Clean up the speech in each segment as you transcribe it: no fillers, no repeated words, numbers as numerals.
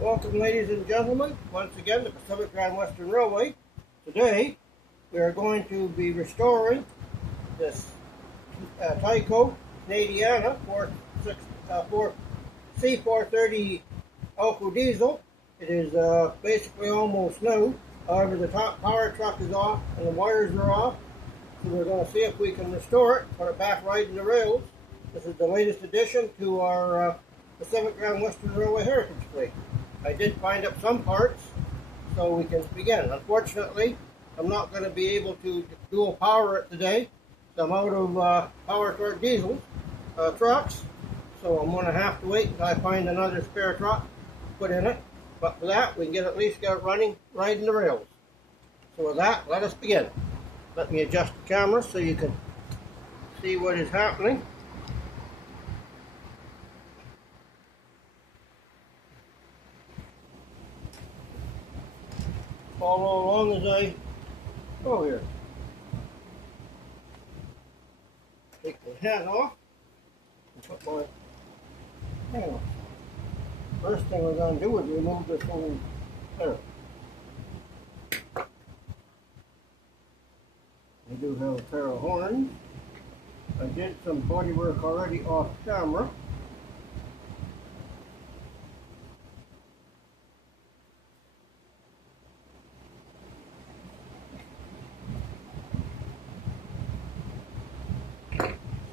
Welcome, ladies and gentlemen, once again to Pacific Grand Western Railway. Today, we are going to be restoring this Tyco Canadiana C430 Alco diesel. It is basically almost new. However, the top power truck is off and the wires are off. So we're going to see if we can restore it, put it back right in the rails. This is the latest addition to our Pacific Grand Western Railway heritage fleet. I did find up some parts, so we can begin. Unfortunately, I'm not going to be able to dual power it today. So I'm out of power torque diesel trucks, so I'm going to have to wait until I find another spare truck to put in it. But for that, we can at least get it running right in the rails. So with that, let us begin. Let me adjust the camera so you can see what is happening. Follow along as I go here. Take the head off and put my hand on. First thing we're going to do is remove this whole pair. We do have a pair of horns. I did some body work already off camera.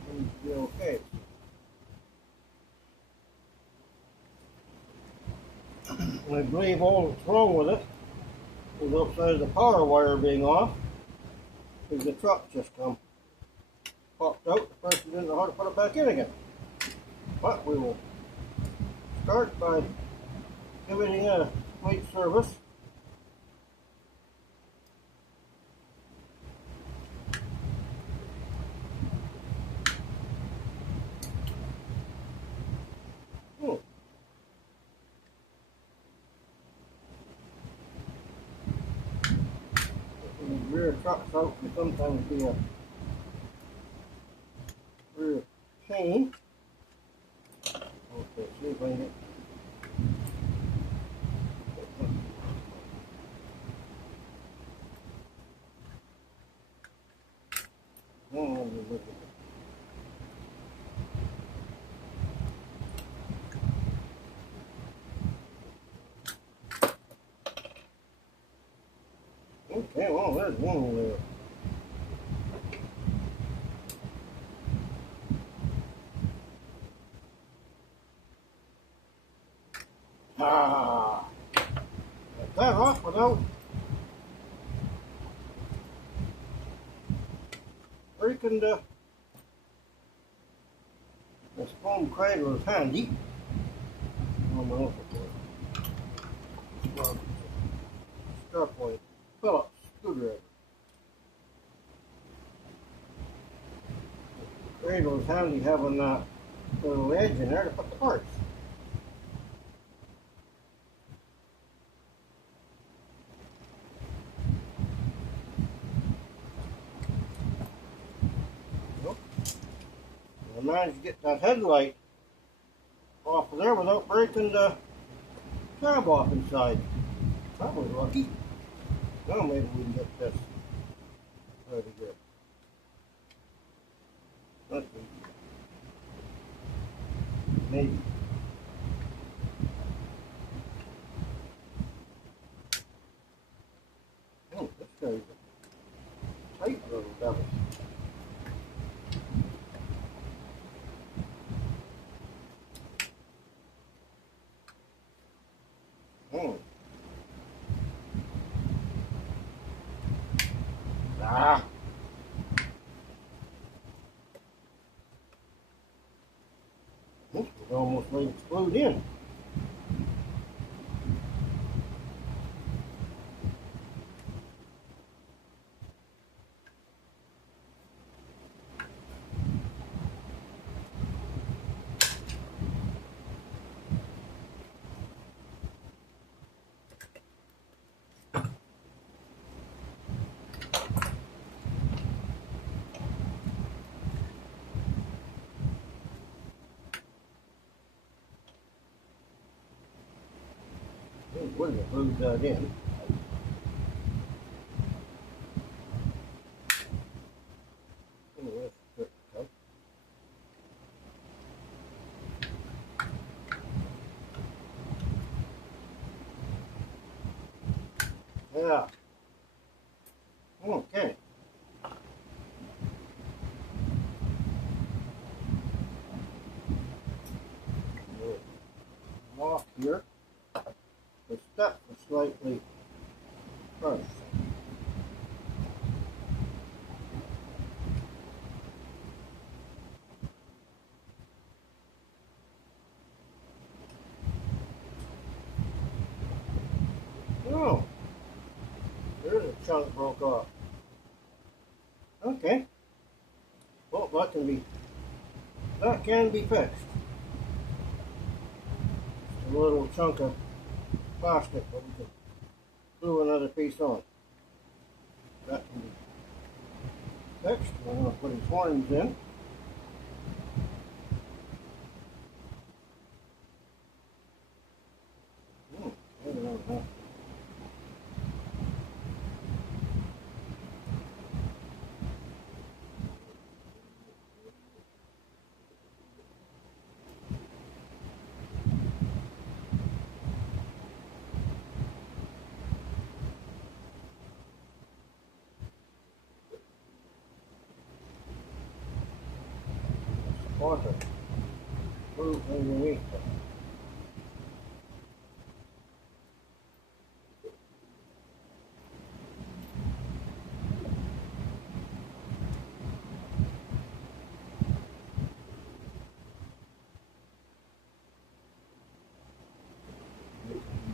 Seems to be okay. I believe all that's wrong with it is outside the power wire being off, because the truck just popped out. The person didn't know how to put it back in again. But we will start by giving it a fleet service. Rear trucks out can sometimes be a rear chain. Okay, see if I can get. Okay, well, there's one there. Get that off without breaking this foam cradle is handy. Strap weight, Phillips screwdriver. The cradle is handy having that little edge in there to put the parts. I managed to get that headlight off of there without breaking the cab off inside. That was lucky. Now maybe we can get this ready here. Let's see. Maybe. Oh, this guy's a tight little devil. This was almost ready to explode in. Wouldn't have glued that in. Yeah. Okay. Lock here. The step is slightly first. Oh, there's a chunk broke off. Okay. Well, that can be fixed. A little chunk of plastic, but we can glue another piece on. That can be fixed. I'm going to put his horns in. I don't know. Water. Glue underneath it.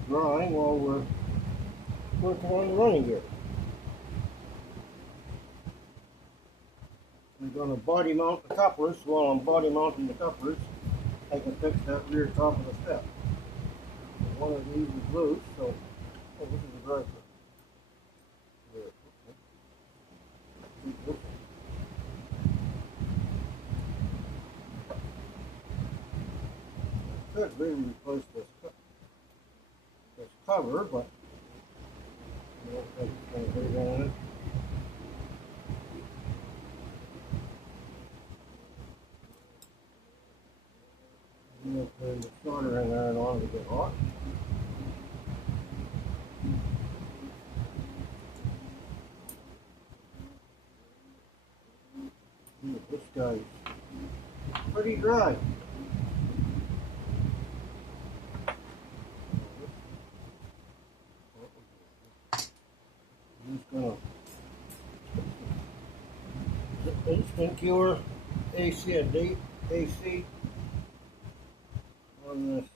Drying while we're working on the running gear. I'm going to body mount the couplers. While I'm body mounting the couplers, I can fix that rear top of the step. One of these is loose, so this is a dry foot. I could really replace this cover, but I don't think it's going to be on it. I'm going to turn the starter in there and on to get hot. This guy's pretty dry. I'm just going to instant cure AC on this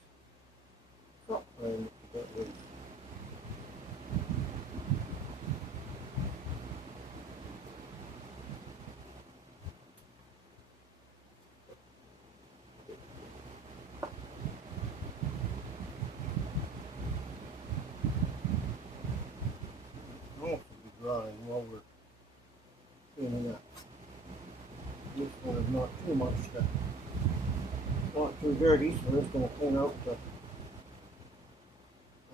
truck frame that we be drying while we're cleaning up. This one is not too much stuff. Not too dirty, so we're just going to clean out the.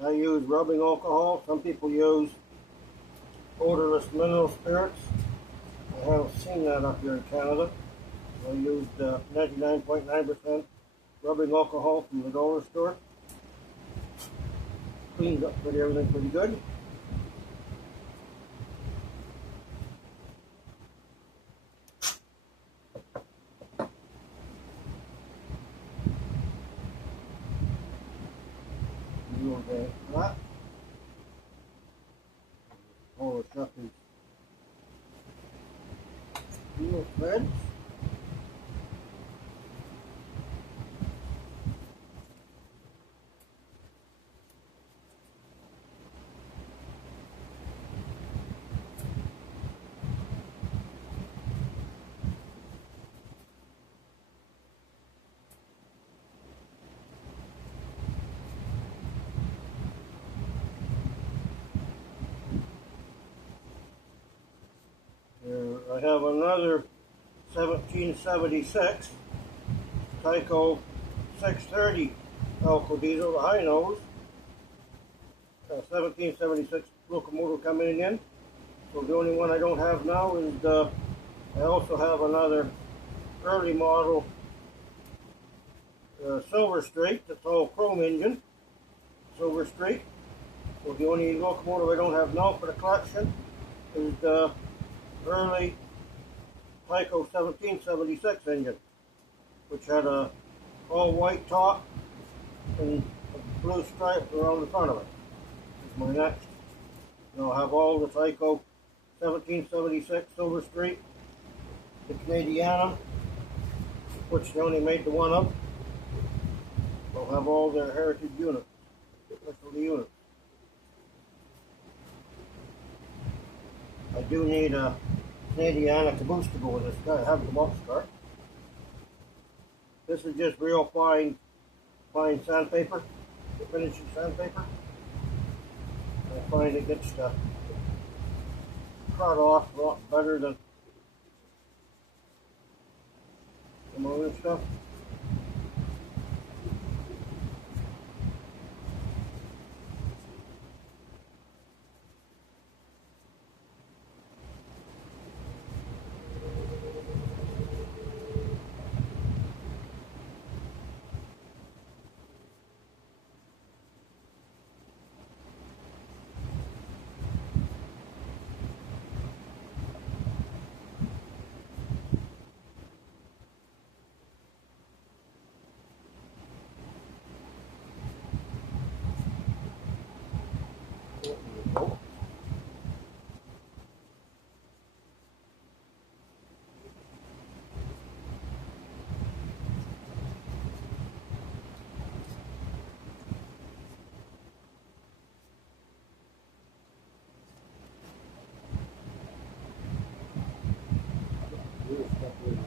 I use rubbing alcohol. Some people use odorless mineral spirits. I haven't seen that up here in Canada. I used 99.9% rubbing alcohol from the dollar store. Cleans up everything pretty good. Okay, that. All the stuff is steel threads. I have another 1776 Tyco 630 Elco diesel, the high nose. 1776 locomotive coming in. So the only one I don't have now is I also have another early model Silver Straight. That's all chrome engine, Silver Straight. So the only locomotive I don't have now for the collection is the early Tyco 1776 engine, which had a all white top and a blue stripe around the front of it. This is my next. And I'll have all the Tyco 1776 Silver Street, the Canadiana, which they only made the one of. They'll have all their heritage units, specialty units. I do need a Canadiana caboose to go with this. I have the box car. This is just real fine sandpaper, finishing sandpaper. I find it gets cut off a lot better than some other stuff.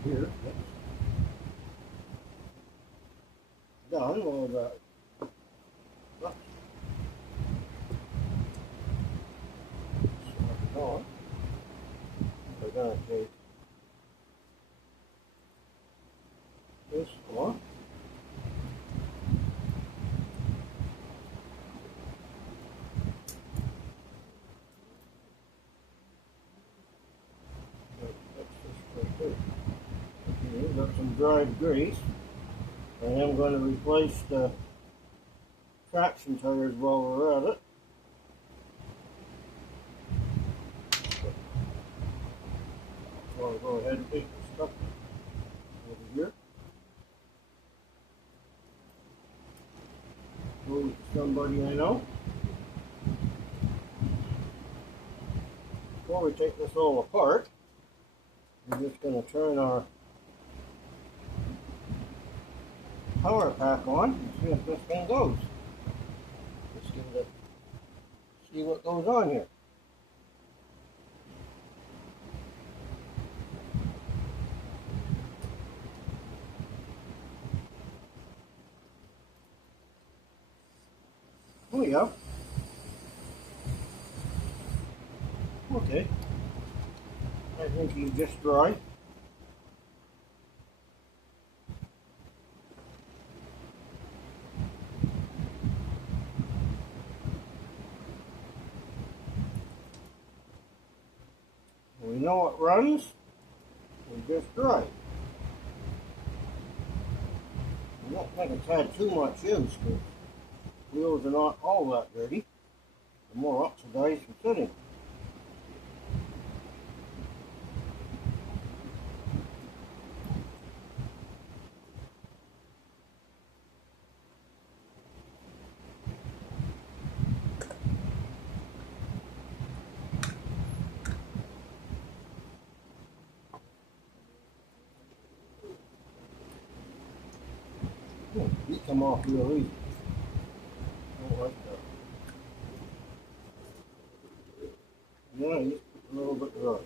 Here, done all that. On. We're gonna take this off. Okay, got some dried grease, and I'm going to replace the traction tires while we're at it. So I'll go ahead and take the stuff over here. Go to somebody I know. Before we take this all apart, we're just going to turn our power pack on and see if this thing goes. Just give it a, see what goes on here. Oh yeah. Okay. I think he's just dry. We know it runs. We just dry. I don't think it's had too much use because wheels are not all that dirty. They're more oxidized from sitting. He come off real easy. Don't like that. Yeah, he's a little bit dry.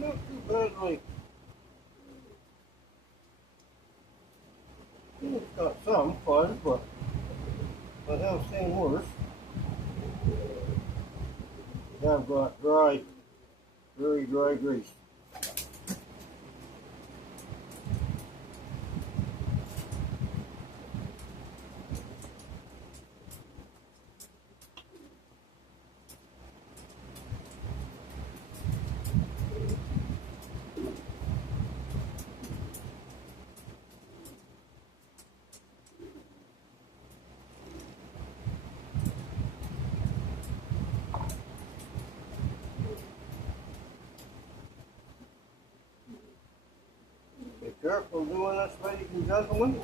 Not too badly. It's got some fuzz, but I have seen worse. I've got dry, very dry grease. careful doing this, ladies and gentlemen.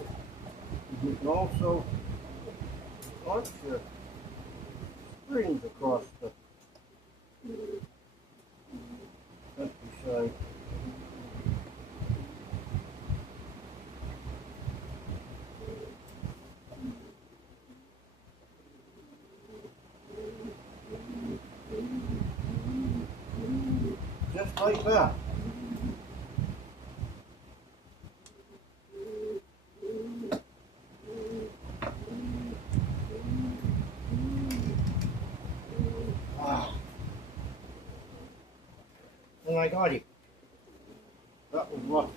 You can also launch your screens across the countryside. Just like that. Ah. And I got it. That was rough.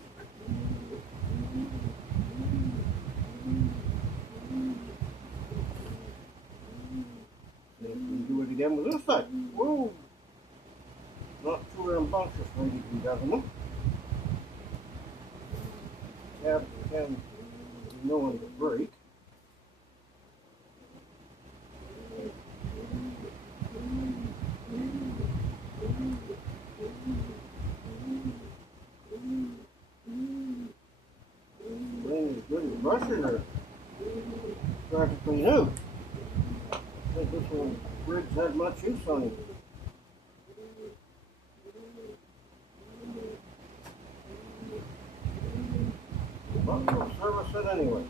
See if we can do it again with this side. Whoa! Not too rambunctious, ladies and gentlemen. Tabs can be known to break. Playing as good as brushing are practically new. I think this one bridge had much use on it. But we'll service it anyway.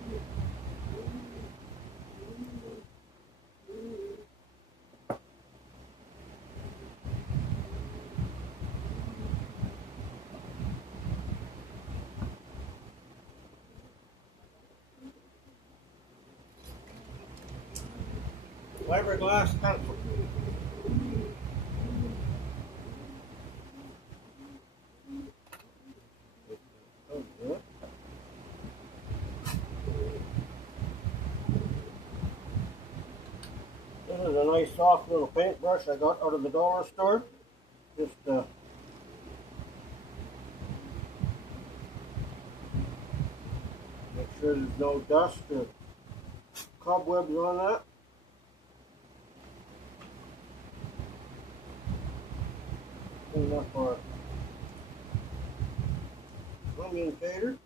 Fiberglass pencil. Okay. This is a nice soft little paintbrush I got out of the dollar store. Just make sure there's no dust or cobwebs on that. Clean up our communicator.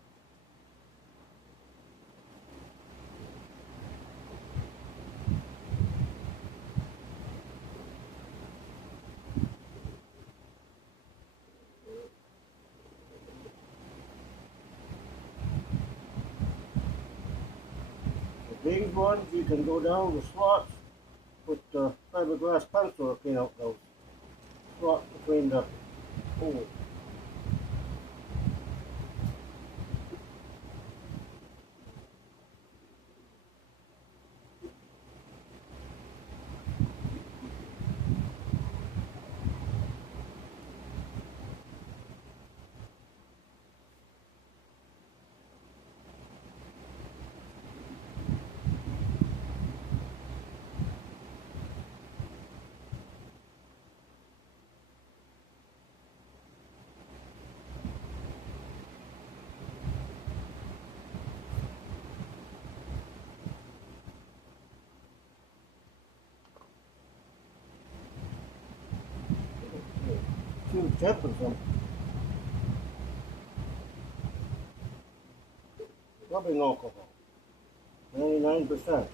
These ones you can go down the slots with the fiberglass pencil to clean out those slots between the holes. Two tip of them. Rubbing alcohol. 99%.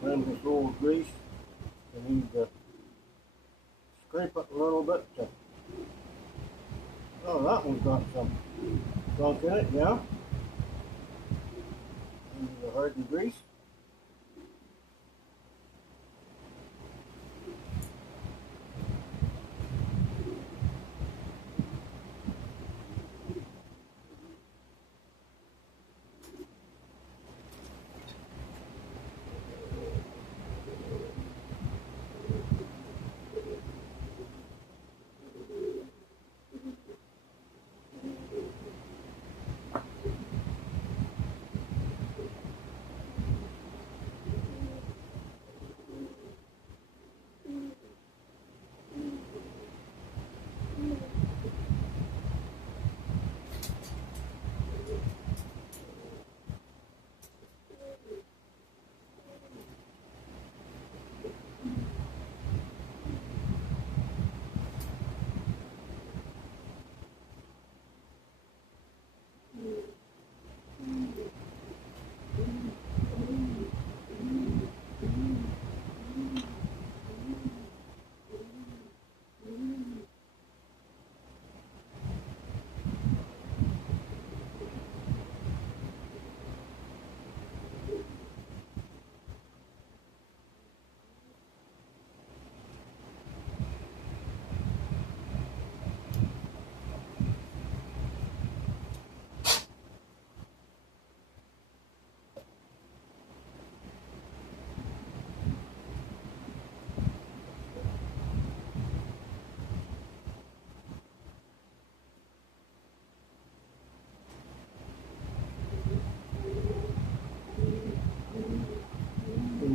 Sometimes this old grease, you need to scrape it a little bit to, oh, that one's got some gunk in it, yeah. And the hardened grease.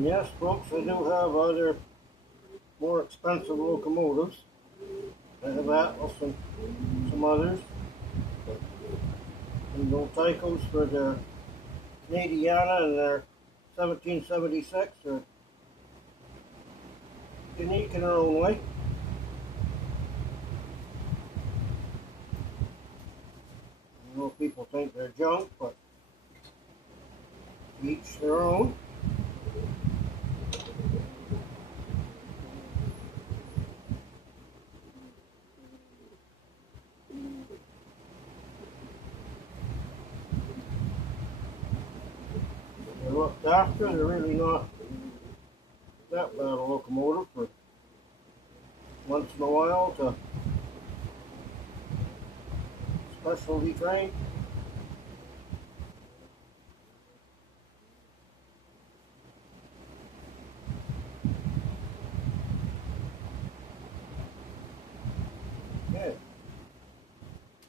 yes, folks, I do have other more expensive locomotives. I have Atlas and some others. And those Tycos for their Canadiana and their 1776 are unique in their own way. I know people think they're junk, but each their own. They're looked after, they're really not that bad a locomotive for once in a while to specialty train. Okay.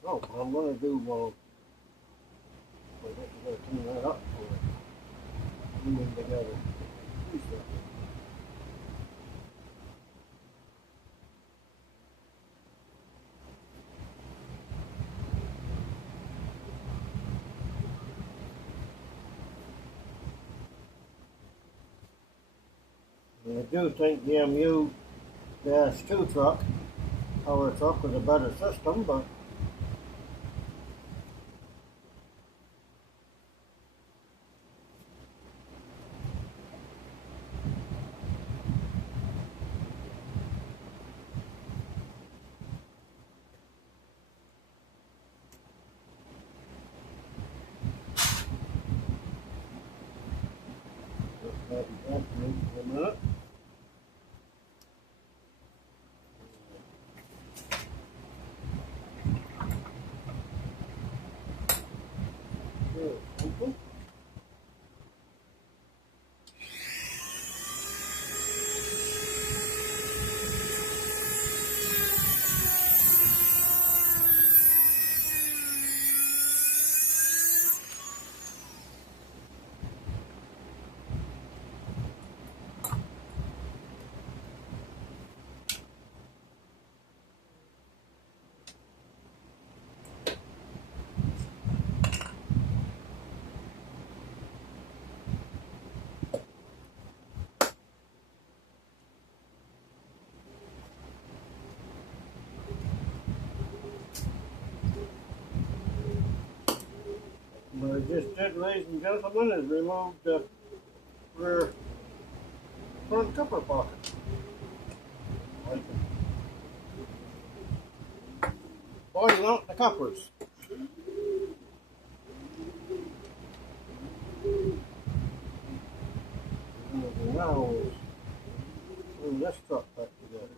Oh, what I'm going to do, I guess we got to clean that up for gluing together. And I do think the MU-2 truck, power truck, was a better system, but that'll be happening in a minute. Simple. What I just did, ladies and gentlemen, is remove the rear front cover pocket. Body mount the coppers. And now is glue this truck back together.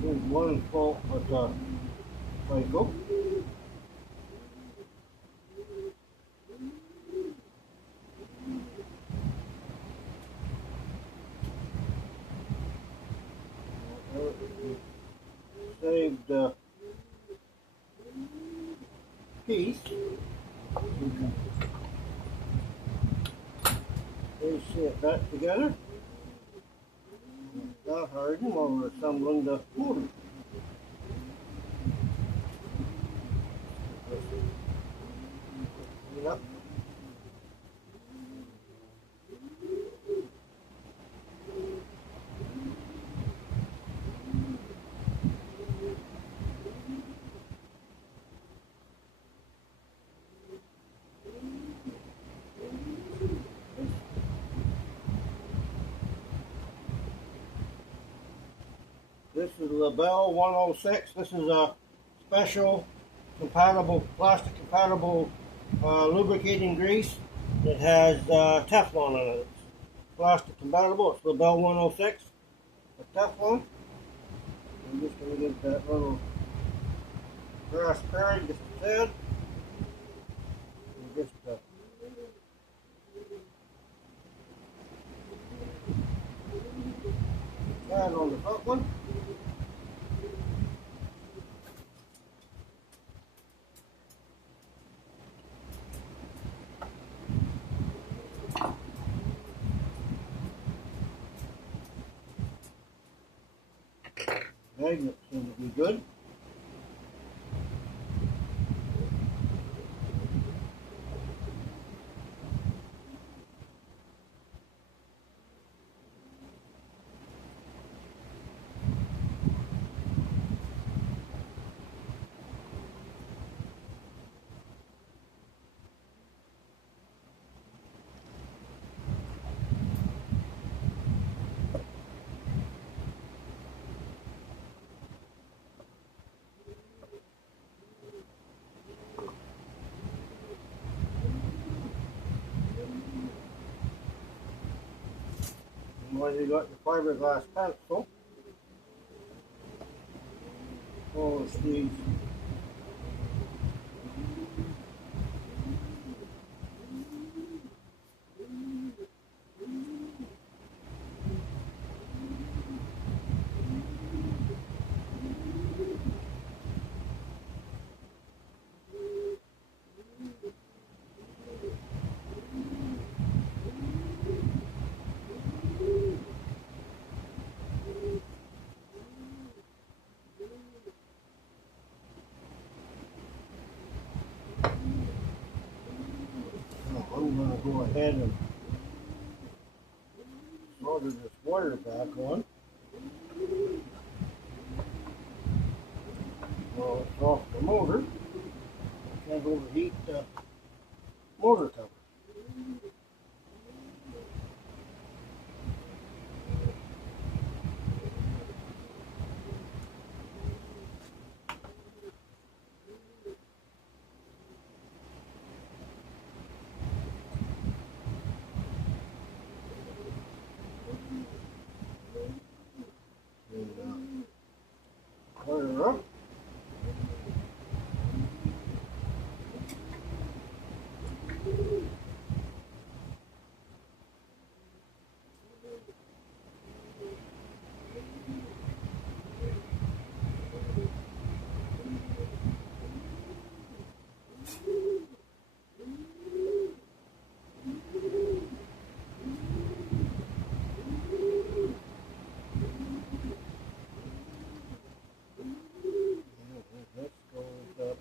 Here's one fault with Tyco. Saved piece. You can see it back together. Not harden while we're assembling the motor. Yep. This is LaBelle 106. This is a special compatible, plastic compatible lubricating grease. It has Teflon in it. It's plastic compatible. It's LaBelle 106 with Teflon. I'm just going to get that little brass pairing just a tad. And just tad on the front one. magnets seem to be good. When you got your fiberglass pencil, polish these I'm going to go ahead and solder this wire back on. Well, it's off the motor. Can't overheat the motor cover. And wire up. This goes up.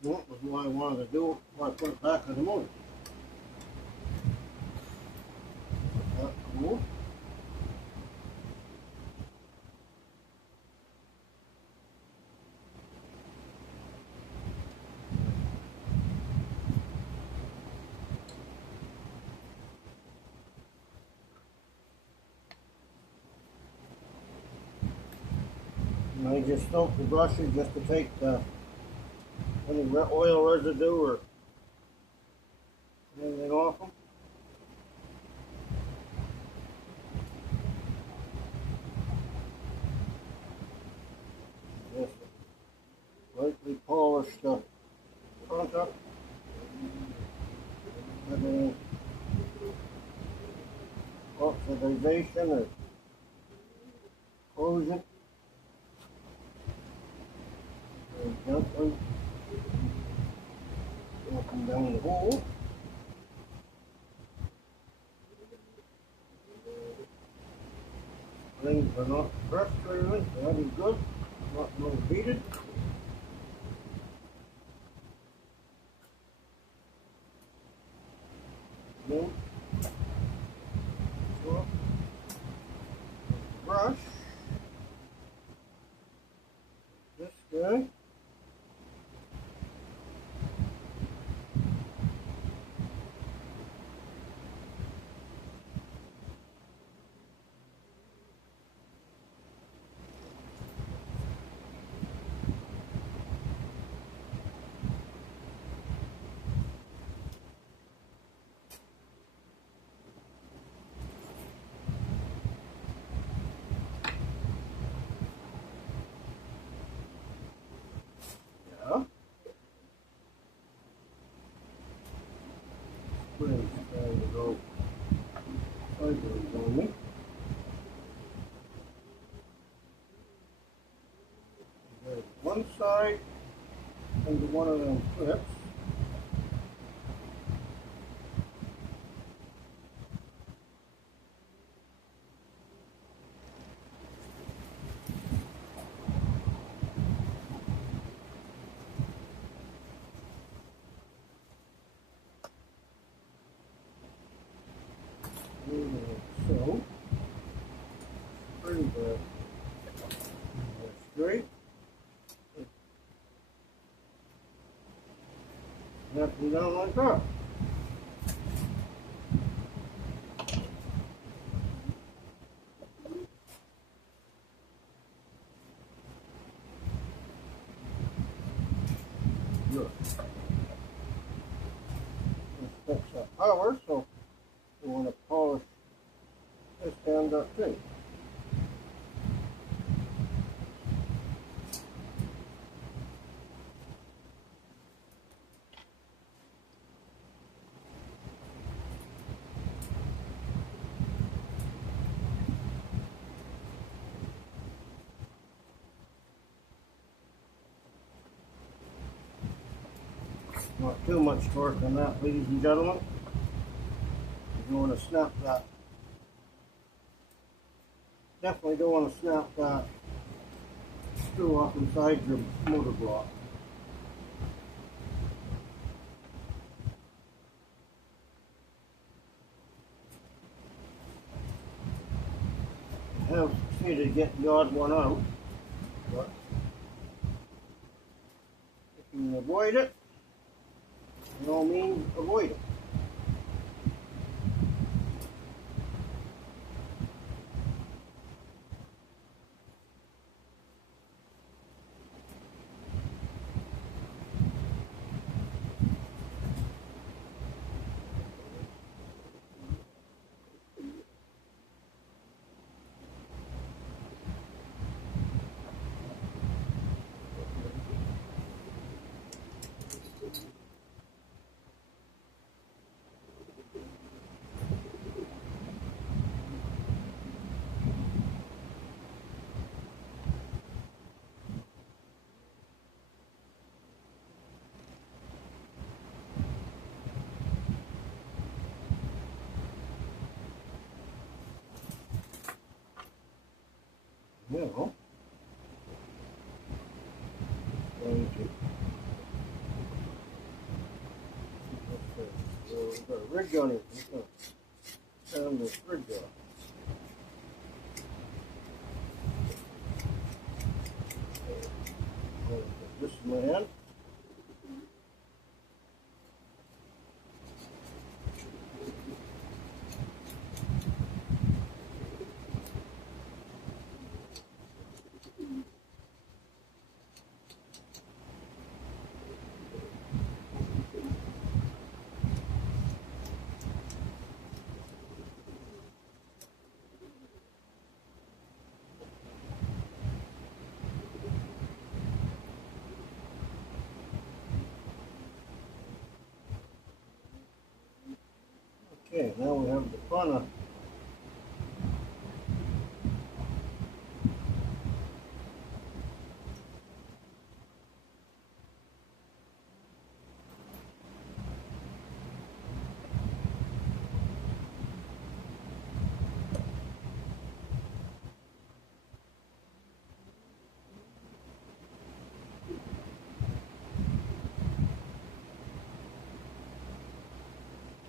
That was what I wanted to do before I put it back on the motor. That's cool. And I just soak the brushes just to take any oil residue or anything off them. Just lightly polish the front up. Have any oxidization or corrosion. And gently walking down the hole. Things are not pressed or anything, so that is good. Not overheated. Then, brush. This guy. one of them clips. So, pretty good. Straight. Up and down like that. Good. Let's fix that power, so we want to polish this end up too. Not too much torque on that, ladies and gentlemen. You don't want to snap that. Definitely don't want to snap that screw off inside your motor block. I have succeeded to get the odd one out, but if you can avoid it, by all means avoid it. Now, going to we've got a ridge on it. We're going to turn this ridge off. This is my hand. Okay, now we have the front of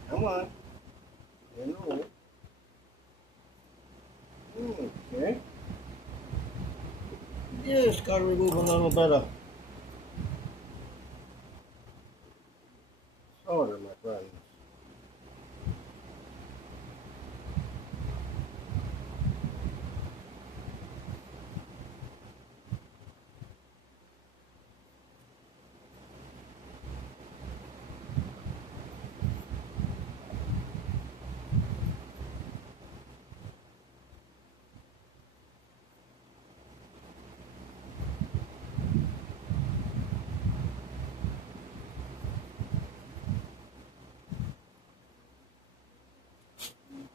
come on. No. Okay. Just got to remove a little bit of solder, my friends.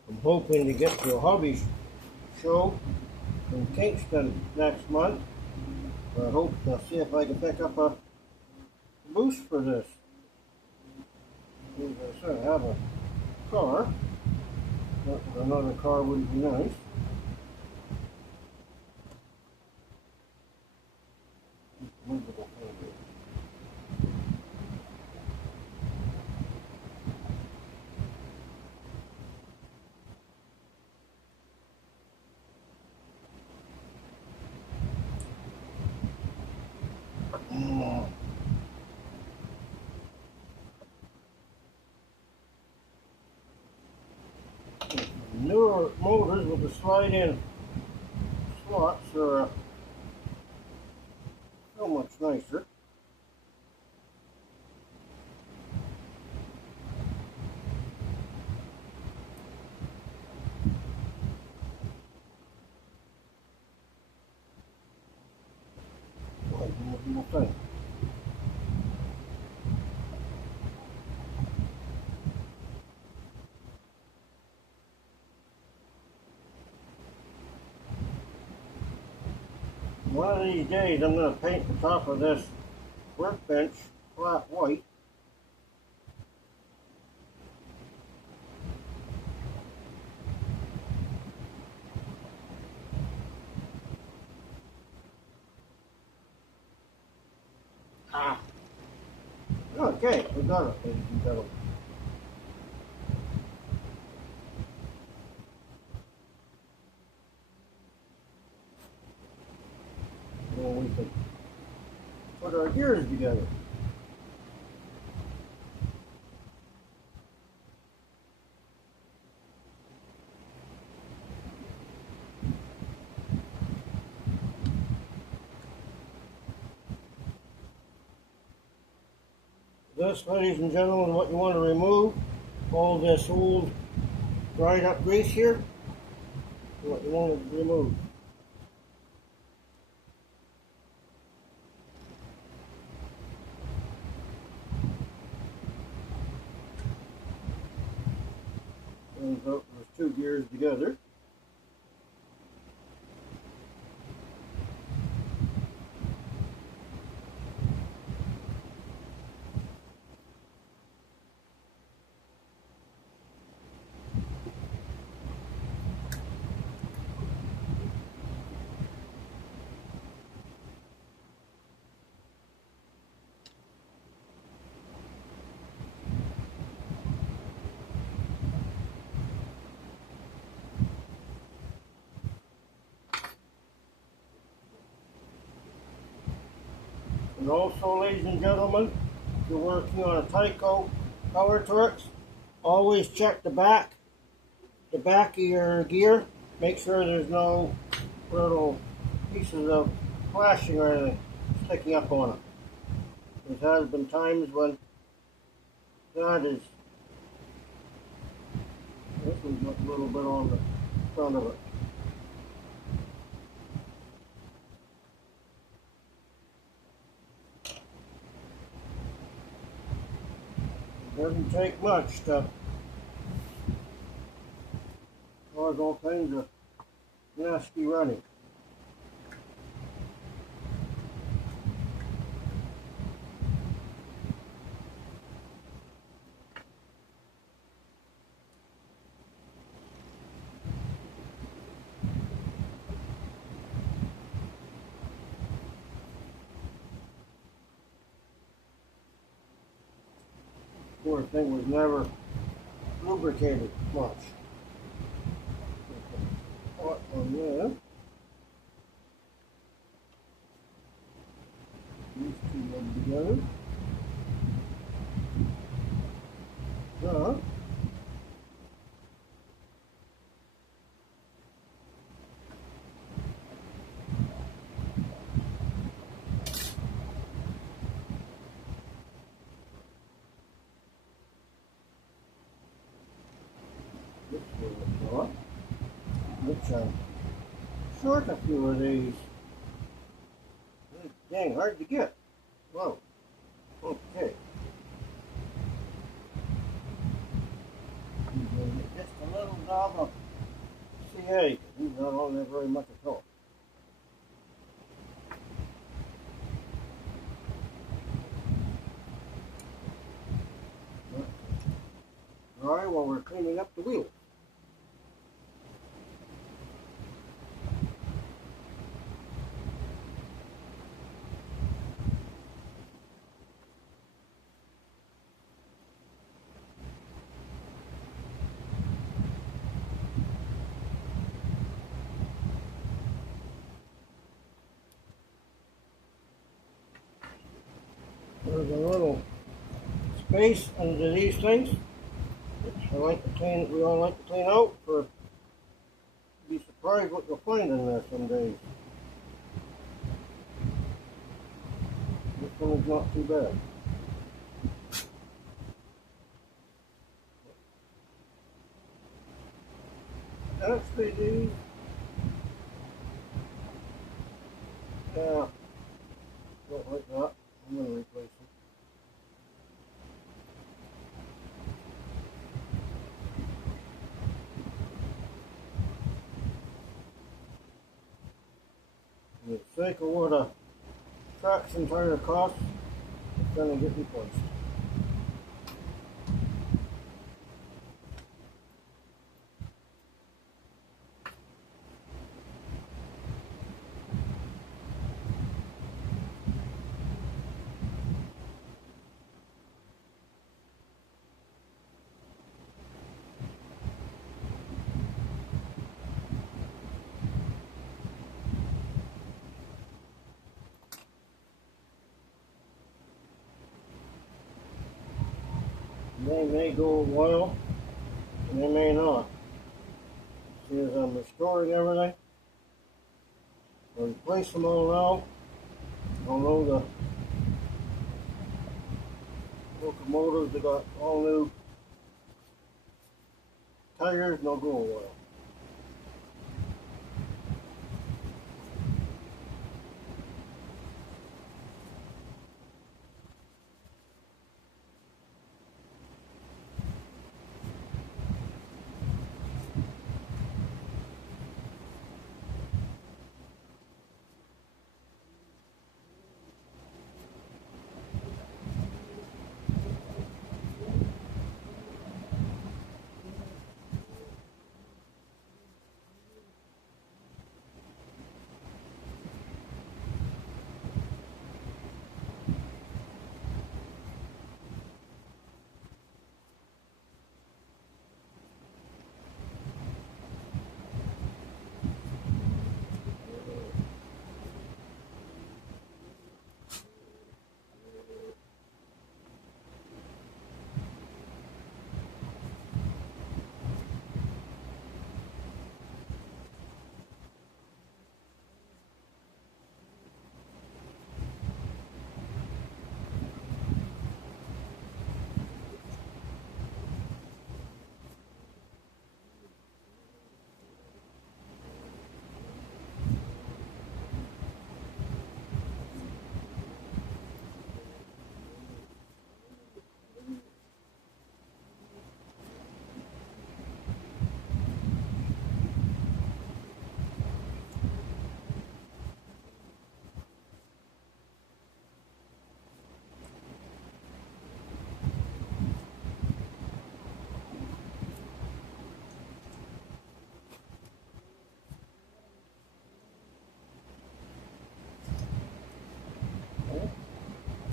I'm hoping to get to a hobby show in Kingston next month. I hope to see if I can pick up a boost for this. As I said, I have a car. Another car would be nice. Movable handle. Newer motors with the slide-in slots are so much nicer. Thing. One of these days I'm going to paint the top of this workbench flat white. Okay, we got it, ladies and gentlemen. Now we can put our gears together. This, ladies and gentlemen, what you want to remove, all this old dried up grease here, what you want to remove. Turns out there's two gears together. And also, ladies and gentlemen, if you're working on a Tyco power torque, always check the back of your gear. Make sure there's no little pieces of flashing or anything sticking up on it. There has been times when that is, this one's got a little bit on the front of it. Doesn't take much to cause all kinds of nasty running. Poor thing was never lubricated much. Hot on there. These two rub together. So, this will off. Let's short a few of these. Dang, hard to get. Whoa. Okay. Just a little dab of CA. He's not on there very much at all. space under these things. I like to clean. We all like to clean out. For be surprised what you'll find in there some days. This one is not too bad. Actually, these. Don't like that. I'm going to replace them. For the sake of what a traction tire costs, it's going to get replaced. They may go a while, and they may not. See, as I'm restoring everything, I'll replace them all now. Although the locomotives, they got all new tires, and they'll go a while.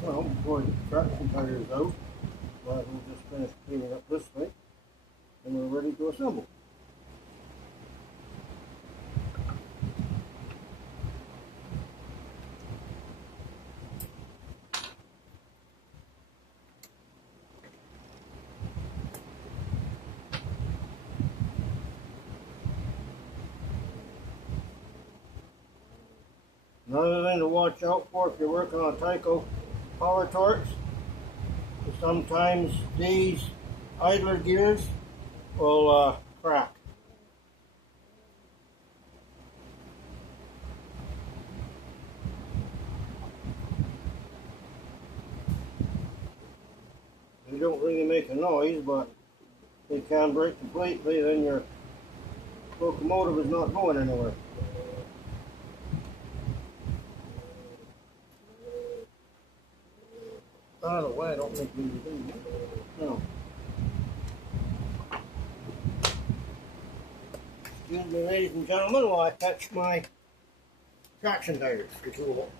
Well, before the traction tire is out, we'll just finish cleaning up this thing, and we're ready to assemble. Another thing to watch out for if you're working on a Tyco power torch is sometimes these idler gears will crack. They don't really make a noise, but they can break completely, then your locomotive is not going anywhere. By the way, I don't think we do. No. Excuse me, ladies and gentlemen, while I touch my traction tires for tool.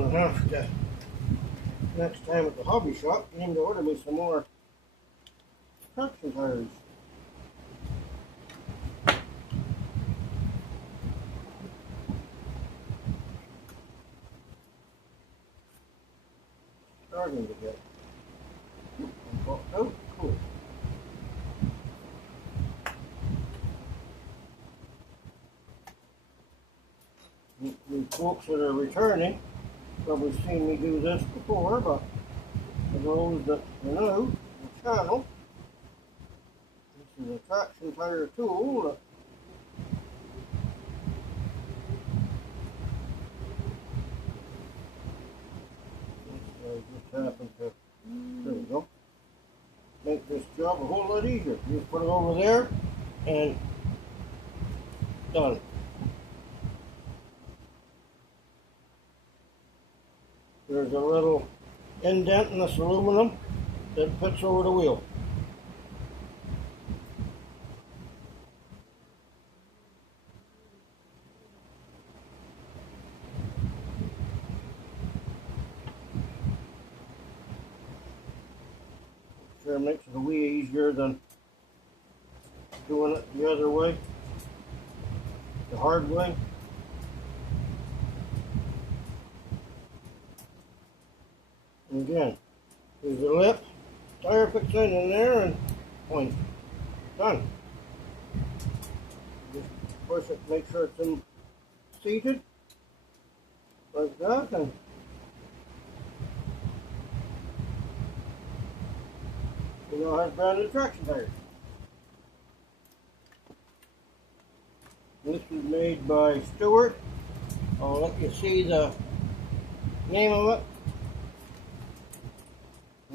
gonna have to, next time at the hobby shop, get him to order me some more traction tires. Starting to get oh, cool. The folks that are returning probably seen me do this before, but for those that are new to the channel, this is a traction tire tool that just happened to, there we go, make this job a whole lot easier. You just put it over there and done. There's a little indent in this aluminum that fits over the wheel. Sure makes it a wee easier than doing it the other way, the hard way. And again, there's a lip, tire fixing in there, and point. Done. Just push it, make sure it's in seated, like that, and you know how to brand new traction tires. This is made by Stewart. I'll let you see the name of it.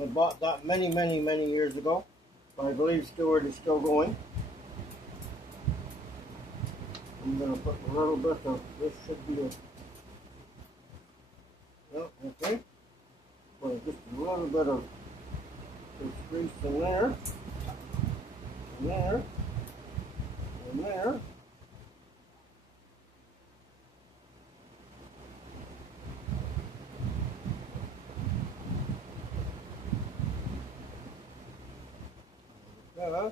I bought that many years ago. I believe Stewart is still going. I'm going to put a little bit of, this should be a, no, okay. Put just a little bit of this grease in there, and there, and there.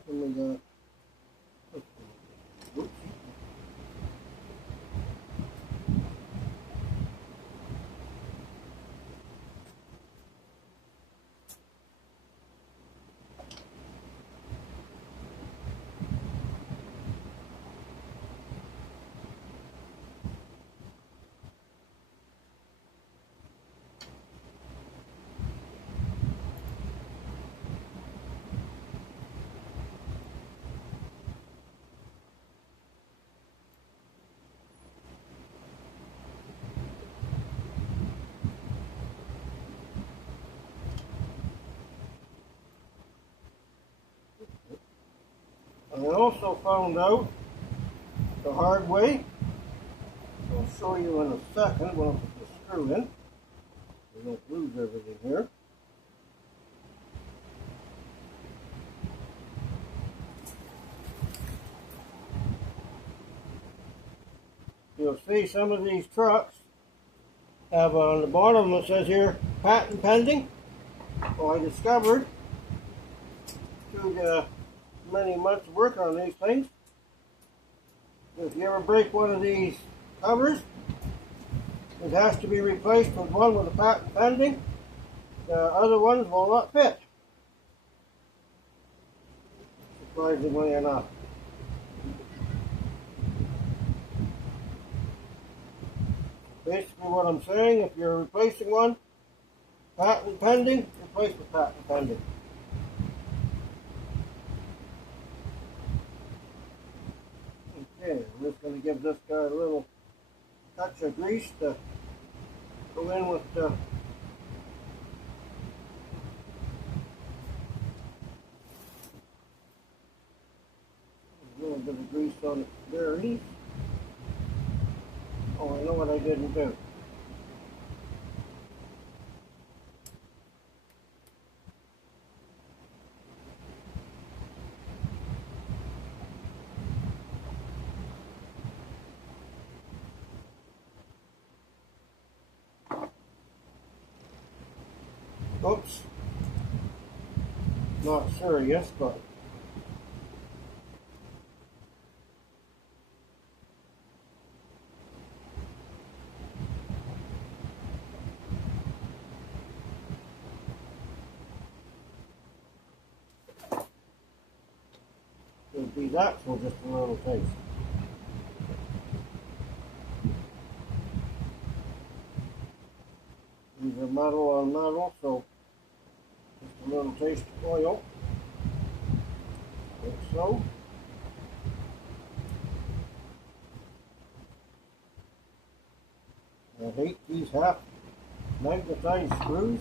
And we got, oops. I also found out the hard way. I'll show you in a second when I put the screw in. We don't lose everything here. You'll see some of these trucks have on the bottom it says here patent pending. Well, I discovered through the many months of work on these things, if you ever break one of these covers, it has to be replaced with one with a patent pending. The other ones will not fit, surprisingly enough. Basically what I'm saying, if you're replacing one, patent pending, replace with patent pending. Okay, I'm just going to give this guy a little touch of grease to go in with the a little bit of grease on it there. Oh, I know what I didn't do. Oops. Not serious, but it'll be that for just a little taste. These are metal on metal, so just a little taste of oil, like so. I hate these half magnetized screws.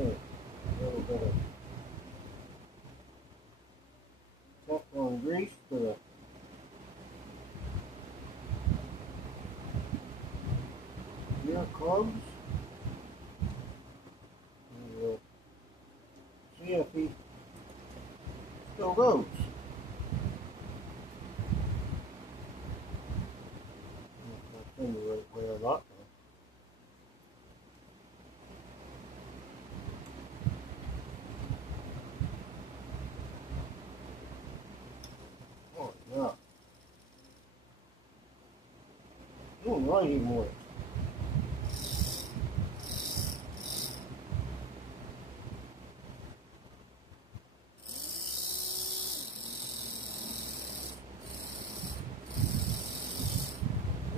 Okay, a little bit of Teflon grease to the gear clubs. And we'll see if he still goes. If that's in the right way or not. Oh, yeah. Oh, not even works.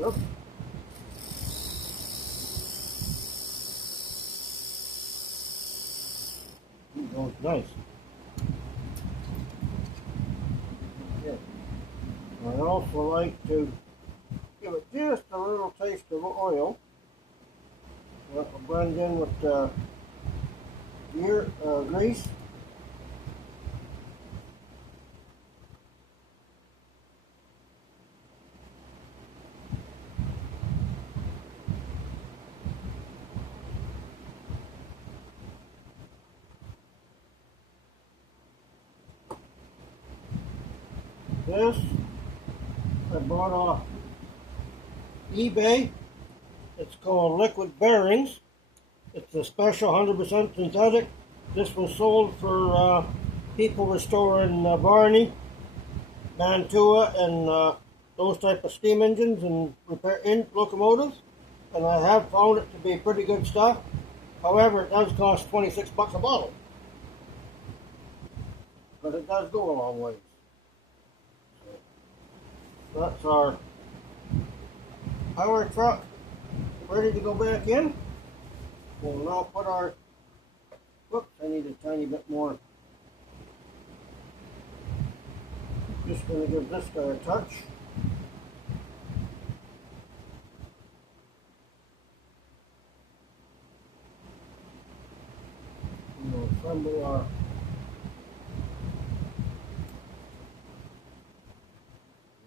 Yep. It goes nice. Yeah. I also like to give it just a little taste of oil. That will blend in with the gear grease. This I bought off eBay. It's called liquid bearings. It's a special 100% synthetic. This was sold for people restoring Barney, Mantua, and those type of steam engines and repair locomotives. And I have found it to be pretty good stuff. However, it does cost $26 a bottle, but it does go a long way. So that's our power truck ready to go back in. We'll now put our, whoops, I need a tiny bit more. Just going to give this guy a touch. And we'll assemble our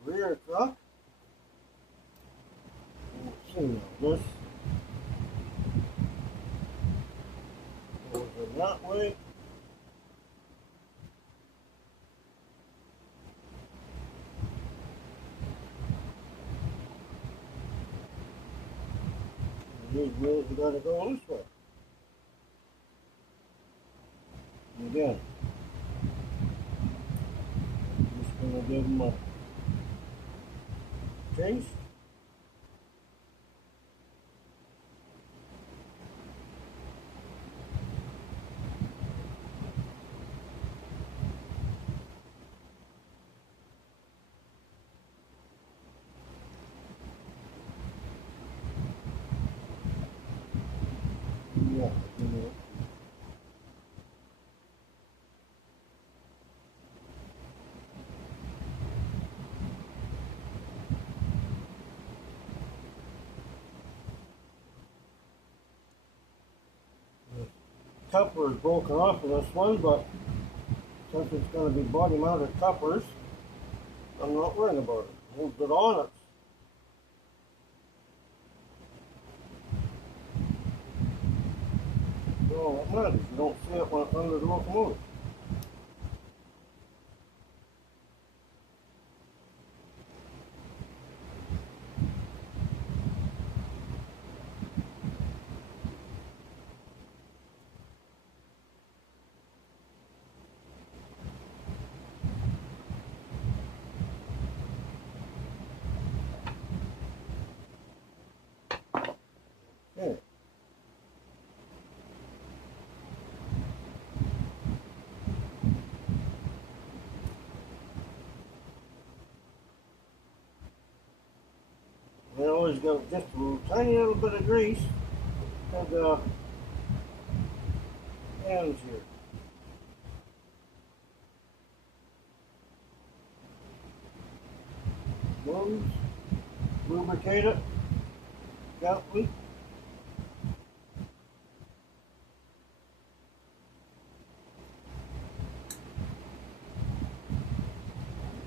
rear truck. Let's see now, this goes in that way. These wheels have got to go this way. And again, just going to give them a taste. Yeah, you know. coupler is broken off of this one, but since it's going to be body mounted couplers, I'm not worrying about it. Holds it on. It's all that matters. You don't see it when it's under the locomotive. Okay. We always got just a tiny little bit of grease at the ends here. Those, lubricate it gently.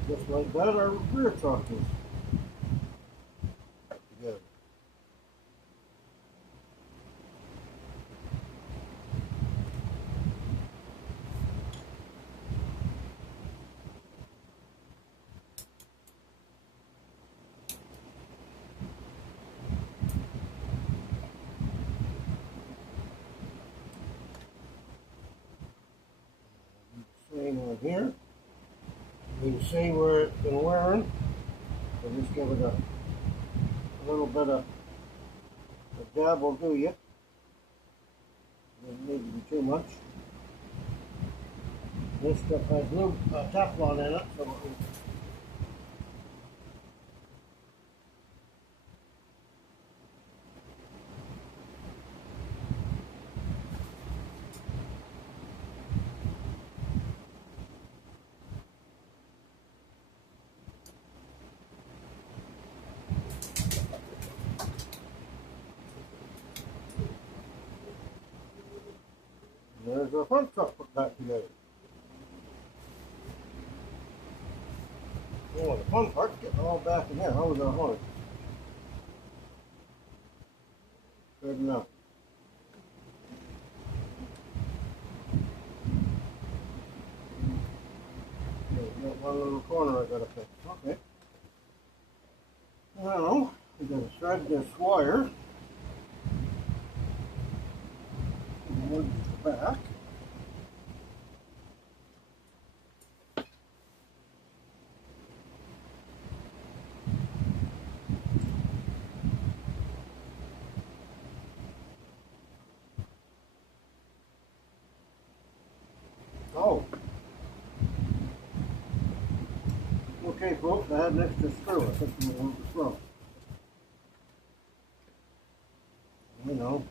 Just like that, our rear truck is together. Same one here. You can see where it's been wearing. So just give it a little bit of a dab will do you. Doesn't need to be too much. This stuff has Teflon in it, so it will. There's our front truck put back together. Oh, the fun part's getting all back in there. How was our horn? Good enough. Got one little corner I gotta fix. Okay. Now, we gotta thread this wire towards the back. Oh. Okay, folks, I had an extra screw. I think we want to throw. You know.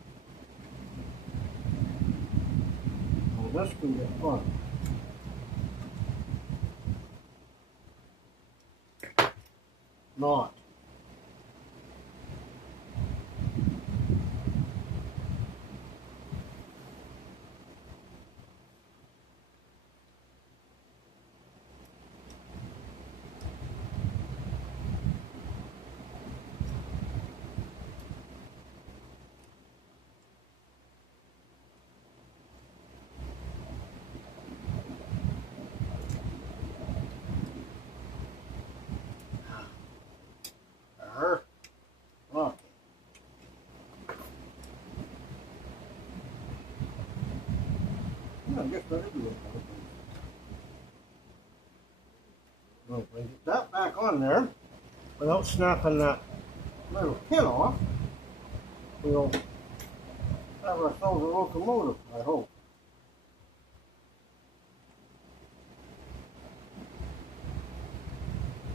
Well, this can get fun. Not. Okay. Yeah, I guess that is good. Well, if we get that back on there without snapping that little pin off, we'll have ourselves a locomotive, I hope.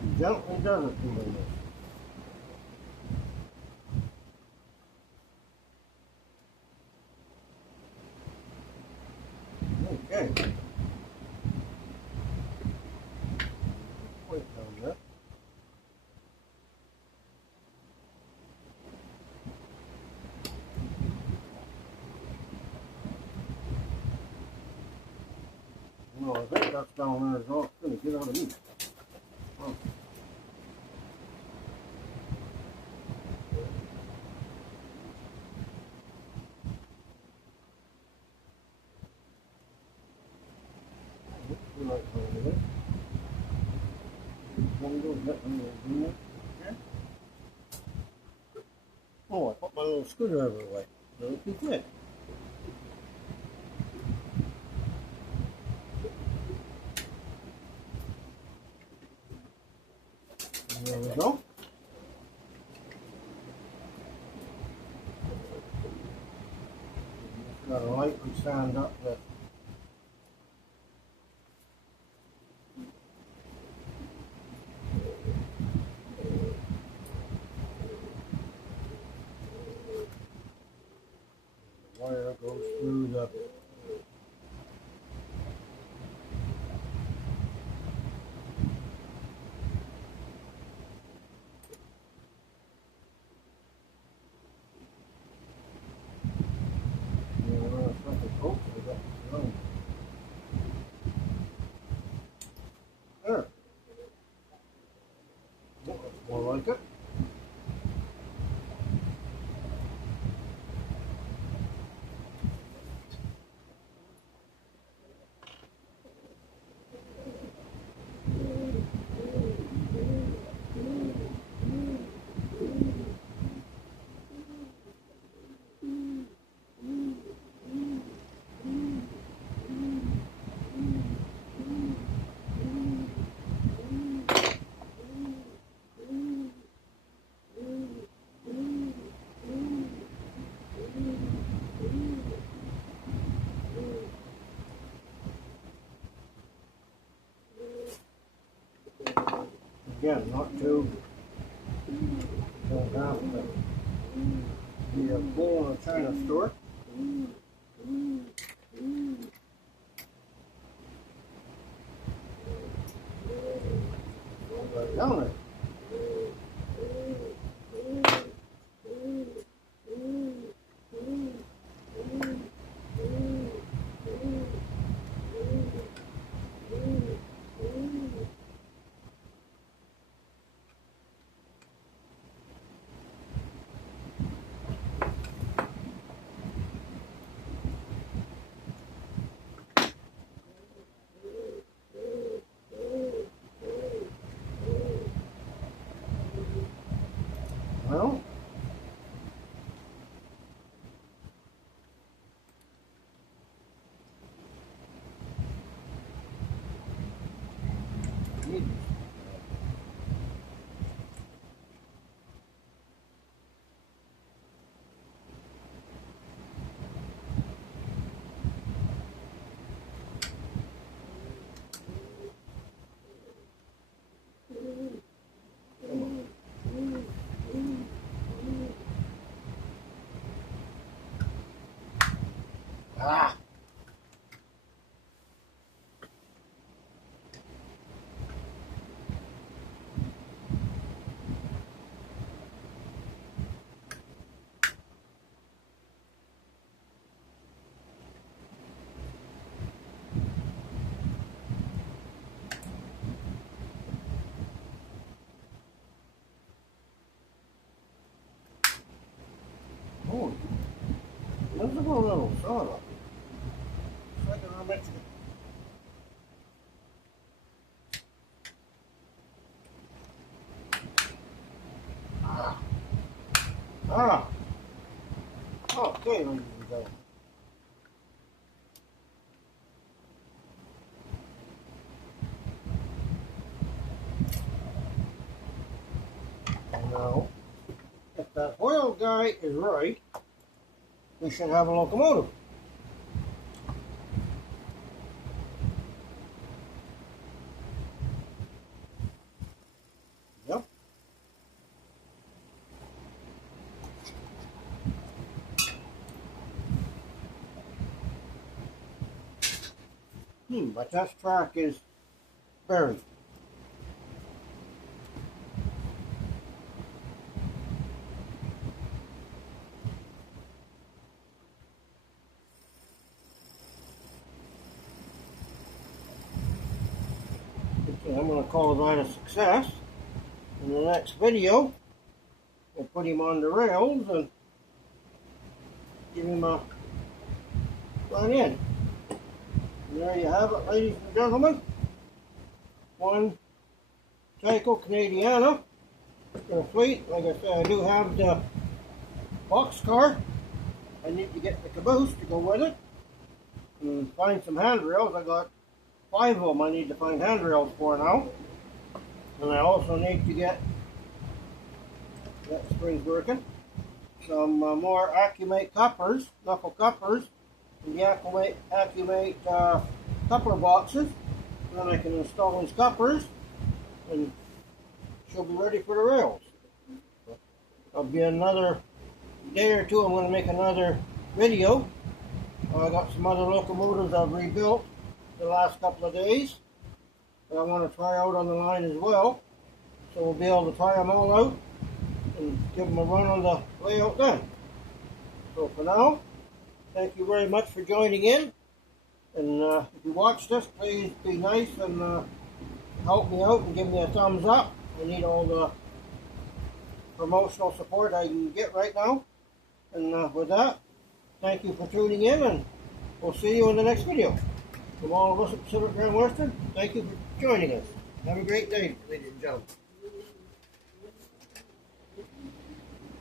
It gently does it doing this. Okay. Wait down there. That's down there as well. It's gonna get out of me. Oh. Oh, I put my little screwdriver away. Little too quick. There we go. Got a lightly sand up the wire goes through the there. More like it. Again, not too don't have to be a bull in a China store. Right down it. Well, ah. Oh, look at a little soda. It's like a Mexican. Ah. Ah. Okay, ladies and gentlemen. Now, if that oil guy is right, we should have a locomotive. Yep. My test track is buried. I'm going to call that a success. In the next video, we'll put him on the rails and give him a run in. And there you have it, ladies and gentlemen. One Tyco Canadiana in a fleet. Like I said, I do have the boxcar. I need to get the caboose to go with it and find some handrails. I got 5 of them I need to find handrails for now. And I also need to get, that spring's working, some more Accumate cuppers, knuckle cuppers, and the Accumate coupler boxes. And then I can install these cuppers and she'll be ready for the rails. That'll be another day or two. I'm going to make another video. I got some other locomotives I've rebuilt the last couple of days that I want to try out on the line as well. So we'll be able to try them all out and give them a run on the layout then. So for now, thank you very much for joining in. And if you watch this, please be nice and help me out and give me a thumbs up. I need all the promotional support I can get right now. And with that, thank you for tuning in, and we'll see you in the next video. From all of us at Pacific Grand Western, thank you for joining us. Have a great day, ladies and gentlemen.